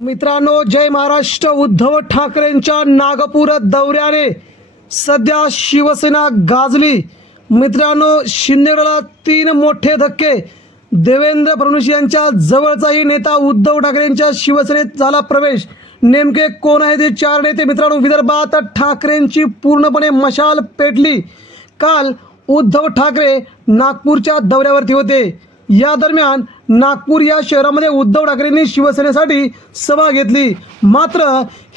मित्रांनो जय महाराष्ट्र. उद्धव ठाकरेंच्या नागपूर दौऱ्याने सध्या शिवसेना गाजली. मित्रांनो शिंदेगडला तीन मोठे धक्के. देवेंद्र फडणवीस यांच्या जवळचाही नेता उद्धव ठाकरेंच्या शिवसेनेत झाला प्रवेश. नेमके कोण आहे ते चार नेते? मित्रांनो विदर्भात ठाकरेंची पूर्णपणे मशाल पेटली. काल उद्धव ठाकरे नागपूरच्या दौऱ्यावरती होते. या दरम्यान नागपूर या शहरामध्ये उद्धव ठाकरेंनी शिवसेनेसाठी सभा घेतली. मात्र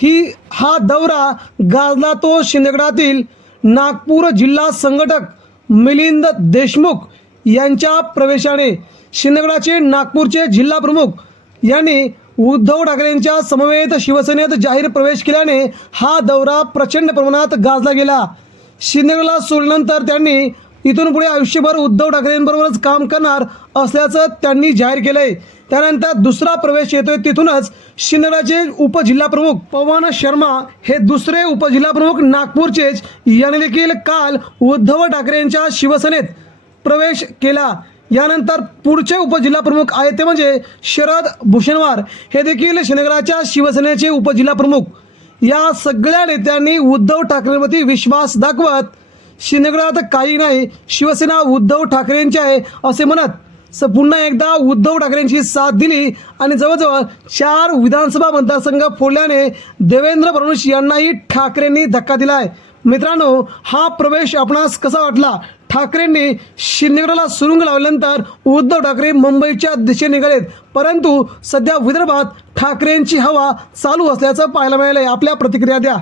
ही हा दौरा गाजला तो शिंदेगडातील नागपूर जिल्हा संघटक मिलिंद देशमुख यांच्या प्रवेशाने. शिंदेगडाचे नागपूरचे जिल्हा प्रमुख यांनी उद्धव ठाकरेंच्या समवेत शिवसेनेत जाहीर प्रवेश केल्याने हा दौरा प्रचंड प्रमाणात गाजला गेला. शिंदेगडला सोडल्यानंतर त्यांनी इथून पुढे आयुष्यभर उद्धव ठाकरेंबरोबरच काम करणार असल्याचं त्यांनी जाहीर केलंय. त्यानंतर दुसरा प्रवेश येतोय तिथूनच शिंदराचे उपजिल्हाप्रमुख पवन शर्मा हे दुसरे उपजिल्हाप्रमुख नागपूरचेच. यांनी देखील काल उद्धव ठाकरेंच्या शिवसेनेत प्रवेश केला. यानंतर पुढचे उपजिल्हाप्रमुख आहेत ते म्हणजे शरद भूषणवार. हे देखील शिंदेगडाच्या शिवसेनेचे उपजिल्हाप्रमुख या सगळ्या नेत्यांनी उद्धव ठाकरेंवरती विश्वास दाखवत शिंदेगडात काही नाही. शिवसेना उद्धव ठाकरेंची आहे असे म्हणत स पुन्हा एकदा उद्धव ठाकरेंची साथ दिली आणि जवळजवळ चार विधानसभा मतदारसंघ फोडल्याने देवेंद्र फडणवीस यांनाही ठाकरेंनी धक्का दिलाय. मित्रांनो हा प्रवेश आपणास कसा वाटला? ठाकरेंनी शिंदेगडाला सुरुंग लावल्यानंतर उद्धव ठाकरे मुंबईच्या दिशेने निघालेत. परंतु सध्या विदर्भात ठाकरेंची हवा चालू असल्याचं पाहायला मिळालंय. आपल्या प्रतिक्रिया द्या.